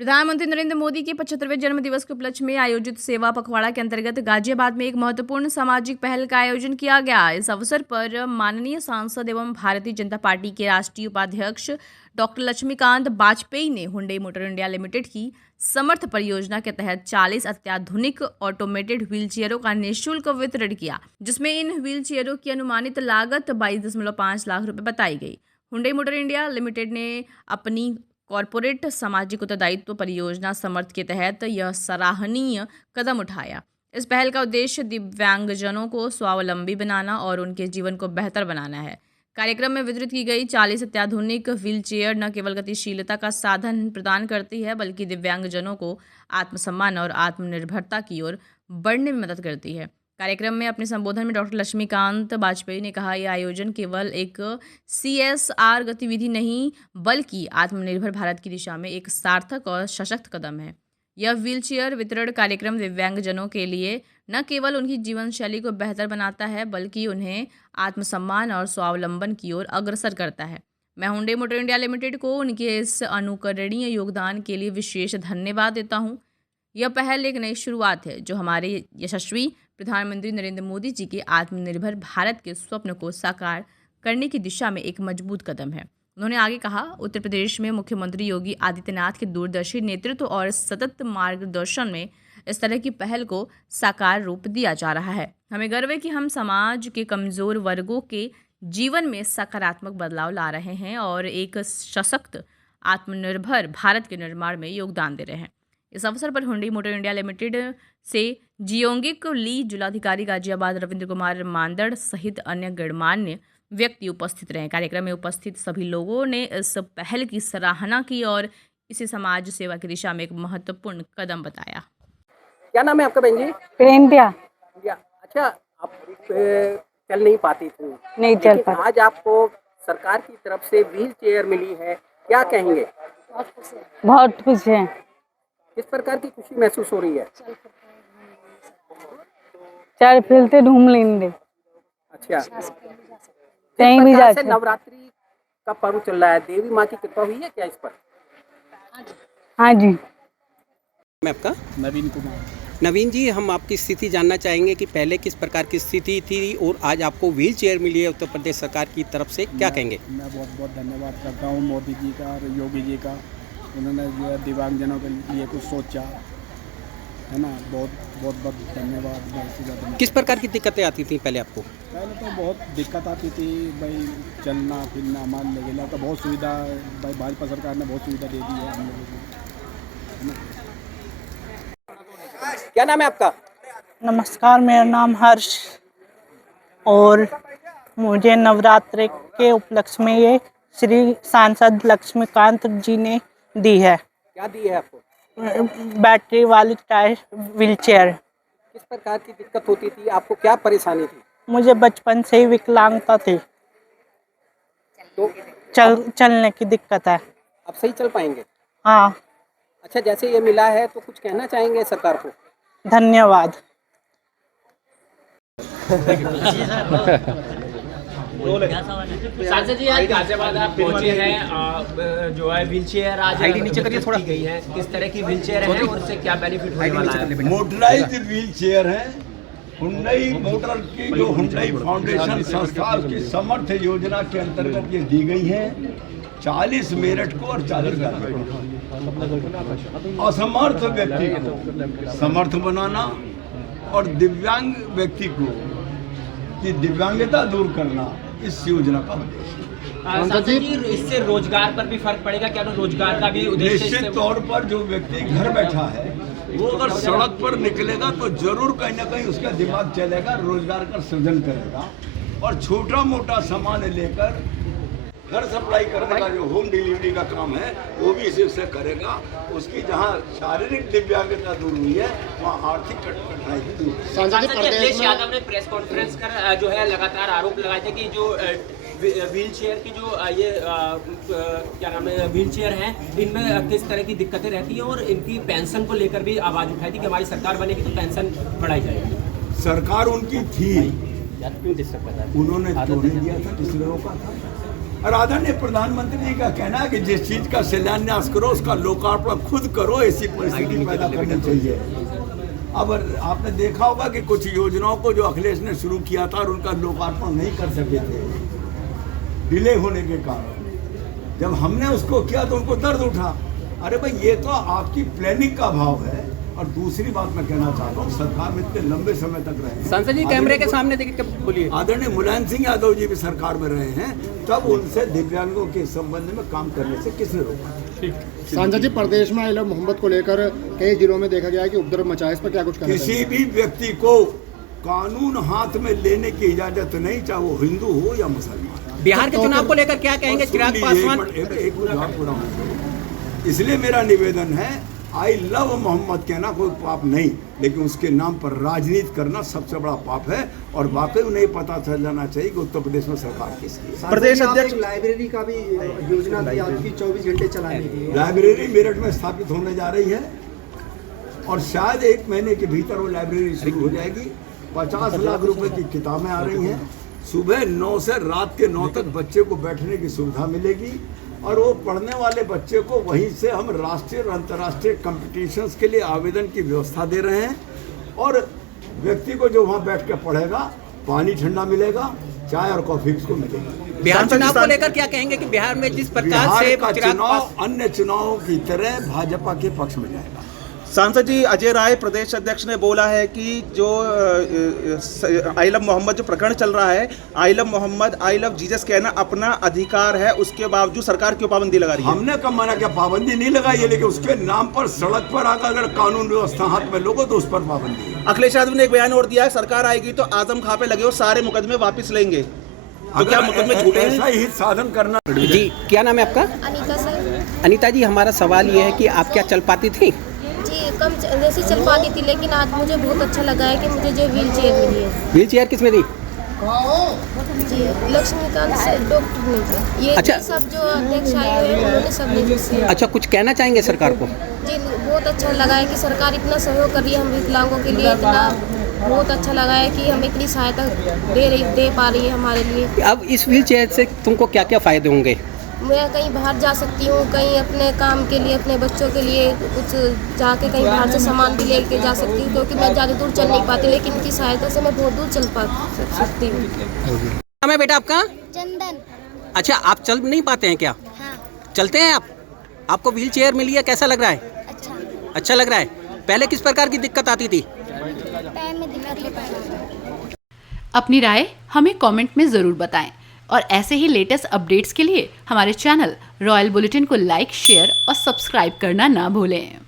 प्रधानमंत्री नरेंद्र मोदी के 75वें जन्म दिवस के उपलक्ष्य में आयोजित सेवा पखवाड़ा के अंतर्गत गाजियाबाद में एक महत्वपूर्ण सामाजिक पहल का आयोजन किया गया। इस अवसर पर माननीय सांसद एवं भारतीय जनता पार्टी के राष्ट्रीय उपाध्यक्ष डॉक्टर लक्ष्मीकांत वाजपेयी ने हुंडई मोटर इंडिया लिमिटेड की समर्थ परियोजना के तहत 40 अत्याधुनिक ऑटोमेटेड व्हीलचेयरों का निःशुल्क वितरण किया, जिसमें इन व्हीलचेयरों की अनुमानित लागत 22.5 लाख रुपए बताई गई। हुंडई मोटर इंडिया लिमिटेड ने अपनी कॉरपोरेट सामाजिक उत्तरदायित्व परियोजना समर्थ के तहत यह सराहनीय कदम उठाया। इस पहल का उद्देश्य दिव्यांगजनों को स्वावलंबी बनाना और उनके जीवन को बेहतर बनाना है। कार्यक्रम में वितरित की गई 40 अत्याधुनिक व्हीलचेयर न केवल गतिशीलता का साधन प्रदान करती है, बल्कि दिव्यांगजनों को आत्मसम्मान और आत्मनिर्भरता की ओर बढ़ने में मदद करती है। कार्यक्रम में अपने संबोधन में डॉक्टर लक्ष्मीकांत वाजपेयी ने कहा, यह आयोजन केवल एक CSR गतिविधि नहीं, बल्कि आत्मनिर्भर भारत की दिशा में एक सार्थक और सशक्त कदम है। यह व्हीलचेयर वितरण कार्यक्रम दिव्यांगजनों के लिए न केवल उनकी जीवन शैली को बेहतर बनाता है, बल्कि उन्हें आत्मसम्मान और स्वावलंबन की ओर अग्रसर करता है। मैं हुंडई मोटर इंडिया लिमिटेड को उनके इस अनुकरणीय योगदान के लिए विशेष धन्यवाद देता हूँ। यह पहल एक नई शुरुआत है, जो हमारे यशस्वी प्रधानमंत्री नरेंद्र मोदी जी के आत्मनिर्भर भारत के स्वप्न को साकार करने की दिशा में एक मजबूत कदम है। उन्होंने आगे कहा, उत्तर प्रदेश में मुख्यमंत्री योगी आदित्यनाथ के दूरदर्शी नेतृत्व और सतत मार्गदर्शन में इस तरह की पहल को साकार रूप दिया जा रहा है। हमें गर्व है कि हम समाज के कमजोर वर्गों के जीवन में सकारात्मक बदलाव ला रहे हैं और एक सशक्त आत्मनिर्भर भारत के निर्माण में योगदान दे रहे हैं। इस अवसर पर हुंडई मोटर इंडिया लिमिटेड से जियोंगिक ली जिलाधिकारी गाजियाबाद रविंद्र कुमार मांदड़ सहित अन्य गणमान्य व्यक्ति उपस्थित रहे। कार्यक्रम में उपस्थित सभी लोगों ने इस पहल की सराहना की और इसे समाज सेवा की दिशा में एक महत्वपूर्ण कदम बताया। क्या नाम है आपका बहन जी? इंडिया। अच्छा, आप चल नहीं पाती थी? नहीं चल पाती। आज आपको सरकार की तरफ से व्हील चेयर मिली है, क्या कहेंगे? बहुत खुश है। किस प्रकार की खुशी महसूस हो रही है? चल फिरते ढूंढ लेंगे। अच्छा, कहीं भी जा सकते। नवरात्रि का पर्व चल रहा है, देवी माँ की कृपा हुई है क्या इस पर? हाँ जी। मैं आपका नवीन कुमार। नवीन जी, हम आपकी स्थिति जानना चाहेंगे कि पहले किस प्रकार की स्थिति थी और आज आपको व्हील चेयर मिली है उत्तर प्रदेश सरकार की तरफ से, क्या कहेंगे? मैं बहुत बहुत धन्यवाद करता हूँ मोदी जी का और योगी जी का। उन्होंने जो है दिव्यांगजनों के लिए कुछ सोचा है ना, बहुत बहुत बहुत धन्यवाद। बहुत से ज़्यादा किस प्रकार की दिक्कतें आती थी पहले आपको? पहले तो बहुत दिक्कत आती थी भाई, चलना फिरना मान लेना, तो बहुत सुविधा भाई भाजपा सरकार ने बहुत सुविधा दे दी है हम लोगों को। क्या नाम है आपका? नमस्कार, मेरा नाम हर्ष और मुझे नवरात्रि के उपलक्ष्य में ये श्री सांसद लक्ष्मीकांत जी ने दी है। क्या दी है आपको? बैटरी वाली टायर व्हीलचेयर। किस प्रकार की दिक्कत होती थी आपको, क्या परेशानी थी? मुझे बचपन से ही विकलांगता थी, तो चलने की दिक्कत है। अब सही चल पाएंगे? हाँ। अच्छा, जैसे ये मिला है तो कुछ कहना चाहेंगे सरकार को? धन्यवाद। सांसद जी, आज गाजियाबाद आप पहुंचे हैं, जो है व्हील चेयर आज नीचे करिए थोड़ा गई है, किस तरह की व्हील चेयर है और उससे क्या बेनिफिट होने वाला है? मोटराइज्ड व्हील चेयर है। हुंडई मोटर की जो हुंडई फाउंडेशन संस्था उसकी समर्थ योजना के अंतर्गत ये दी गई है। 40 मेरठ को और 40 असमर्थ व्यक्ति को समर्थ बनाना और दिव्यांग व्यक्ति को की दिव्यांगता दूर करना इस योजना का उद्देश्य। इससे रोजगार पर भी फर्क पड़ेगा क्या? रोजगार का भी उद्देश्य निश्चित तौर पर जो व्यक्ति घर बैठा है वो अगर सड़क पर निकलेगा तो जरूर कहीं ना कहीं उसका दिमाग चलेगा, रोजगार का सृजन करेगा और छोटा मोटा सामान लेकर घर सप्लाई करने का जो होम डिलीवरी का काम है वो भी इसी करेगा। उसकी जहाँ शारीरिक दिव्यांगता दूर हुई है वहाँ आर्थिक कठिनाई भी दूर हुई। सांसद अखिलेश यादव ने प्रेस कॉन्फ्रेंस कर जो है लगातार आरोप लगाए थे कि जो व्हील चेयर की जो ये क्या नाम है व्हील चेयर हैं, इनमें किस तरह की दिक्कतें रहती हैं और इनकी पेंशन को लेकर भी आवाज़ उठाई थी कि हमारी सरकार बनेगी तो पेंशन बढ़ाई जाएगी। सरकार उनकी थी, उन्होंने तोड़ दिया था, इसलिए रोका था। और आदरणीय प्रधानमंत्री जी का कहना है कि जिस चीज का शिलान्यास करो उसका लोकार्पण खुद करो, ऐसी परिस्थिति पैदा करनी चाहिए। अब आपने देखा होगा कि कुछ योजनाओं को जो अखिलेश ने शुरू किया था और उनका लोकार्पण नहीं कर सके थे डिले होने के कारण, जब हमने उसको किया तो उनको दर्द उठा। अरे भाई ये तो आपकी प्लानिंग का अभाव है। और दूसरी बात मैं कहना चाहता हूँ, सरकार में इतने लंबे समय तक रहे, सांसद जी कैमरे के सामने देखिए, कब बोलिए। आदरणीय मुलायम सिंह यादव जी भी सरकार में रहे हैं, तब उनसे दिव्यांगों के संबंध में काम करने से किसने रोका? सांसद जी, प्रदेश में आइलव मोहम्मद को लेकर कई जिलों में देखा गया है कि उपद्रव मचा है, इस पर क्या कुछ कहना किसी चाहिए? भी व्यक्ति को कानून हाथ में लेने की इजाजत नहीं, चाहे वो हिंदू हो या मुसलमान। बिहार के चुनाव को लेकर क्या कहेंगे चिराग पासवान? एक जवाब पूरा होगा। इसलिए मेरा निवेदन है, आई लव मोहम्मद कहना कोई पाप नहीं, लेकिन उसके नाम पर राजनीति करना सबसे बड़ा पाप है। और वाकई उन्हें पता चल जाना चाहिए कि उत्तर प्रदेश में सरकार किसकी है। प्रदेश अध्यक्ष लाइब्रेरी का भी योजना थी आपकी 24 घंटे चलाने की। लाइब्रेरी मेरठ में स्थापित होने जा रही है और शायद 1 महीने के भीतर वो लाइब्रेरी शुरू हो जाएगी। 50 लाख रुपए की किताबें आ रही हैं। सुबह 9 से रात के 9 तक बच्चे को बैठने की सुविधा मिलेगी और वो पढ़ने वाले बच्चे को वहीं से हम राष्ट्रीय और अंतर्राष्ट्रीय कॉम्पिटिशन्स के लिए आवेदन की व्यवस्था दे रहे हैं। और व्यक्ति को जो वहाँ बैठ के पढ़ेगा, पानी ठंडा मिलेगा, चाय और कॉफी उसको मिलेगी। बिहार चुनाव को लेकर क्या कहेंगे कि बिहार में जिस प्रकार से बिहार का चुनाव अन्य चुनावों की तरह भाजपा के पक्ष में जाएगा। सांसद जी, अजय राय प्रदेश अध्यक्ष ने बोला है कि जो आई लव मोहम्मद जो प्रकरण चल रहा है, I love Mohammad, I love Jesus कहना अपना अधिकार है, उसके बावजूद सरकार क्यों पाबंदी लगा रही है? हमने कब माना, क्या पाबंदी नहीं लगाई है, लेकिन उसके नाम पर सड़क पर आकर अगर कानून व्यवस्था हाथ में लोगो तो उस पर पाबंदी है। अखिलेश यादव ने एक बयान और दिया है, सरकार आएगी तो आजम खां पे लगे हो सारे मुकदमे वापस लेंगे। तो क्या मुकदमे झूठे हैं? ऐसा ही साधन करना। जी, क्या नाम है आपका? अनीता सर। अनीता जी, हमारा सवाल ये है कि आप क्या चल पाती थी? जी, कम जैसे चल पाती थी, लेकिन आज मुझे बहुत अच्छा लगा है कि मुझे जो व्हील चेयर मिली है। व्हील चेयर किसमें दी? जी, लक्ष्मीकांत डॉक्टर ने। ये अच्छा। सब जो अध्यक्ष आए हुए हैं उन्होंने सबने मुझसे। अच्छा, कुछ कहना चाहेंगे सरकार को? जी, बहुत अच्छा लगा है कि सरकार इतना सहयोग कर रही है हम विकलांगों के लिए। इतना बहुत अच्छा लगा है कि हमें इतनी सहायता दे पा रही है हमारे लिए। अब इस व्हील चेयर से तुमको क्या क्या फायदे होंगे? मैं कहीं बाहर जा सकती हूँ, कहीं अपने काम के लिए, अपने बच्चों के लिए कुछ जाके कहीं बाहर से सामान भी लेके जा सकती हूँ, क्योंकि मैं ज़्यादा दूर चल नहीं पाती, लेकिन इनकी सहायता से मैं बहुत दूर चल सकती हूँ। नाम है बेटा आपका? चंदन। अच्छा, आप चल नहीं पाते हैं क्या? हाँ। चलते हैं आप? आपको व्हील चेयर मिली है, कैसा लग रहा है? अच्छा लग रहा है। पहले किस प्रकार की दिक्कत आती थी? पैर में दिक्कत ले। अपनी राय हमें कमेंट में ज़रूर बताएं और ऐसे ही लेटेस्ट अपडेट्स के लिए हमारे चैनल रॉयल बुलेटिन को लाइक, शेयर और सब्सक्राइब करना ना भूलें।